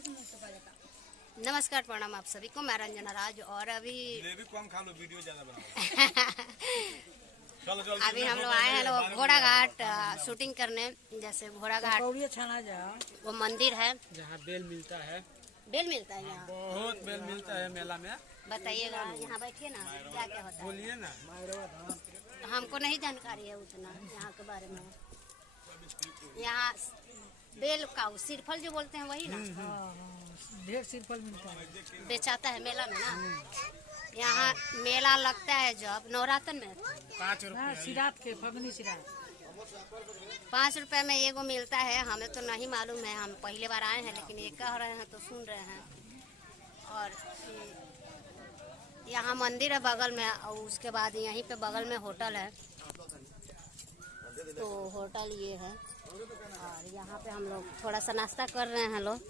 नमस्कार, प्रणाम आप सभी को। मैं रंजना राज और अभी कम खा लो, वीडियो ज्यादा बनाओ। अभी हम लोग आए हैं लोग घोड़ा घाट शूटिंग करने। जैसे घोड़ा घाट वो मंदिर है जहाँ बेल मिलता है। बेल मिलता है यहाँ, बहुत बेल मिलता है मेला में। बताइएगा, यहाँ बैठिए ना, क्या क्या होता है बोलिए ना। हमको नहीं जानकारी है उतना यहाँ के बारे में। यहाँ बेल का सिरफल जो बोलते हैं वही ना, ढेर सिरफल मिलता है, बेचाता है मेला में ना। यहाँ मेला लगता है जब नवरात्र में 5 रुपये सिरात के फगनी सिरात 5 रुपए में एगो मिलता है। हमें तो नहीं मालूम है, हम पहले बार आए हैं, लेकिन ये कह रहे हैं तो सुन रहे हैं। और यहाँ मंदिर है बगल में, और उसके बाद यहीं पे बगल में होटल है। तो होटल ये है, और यहाँ पे हम लोग थोड़ा सा नाश्ता कर रहे हैं लोग।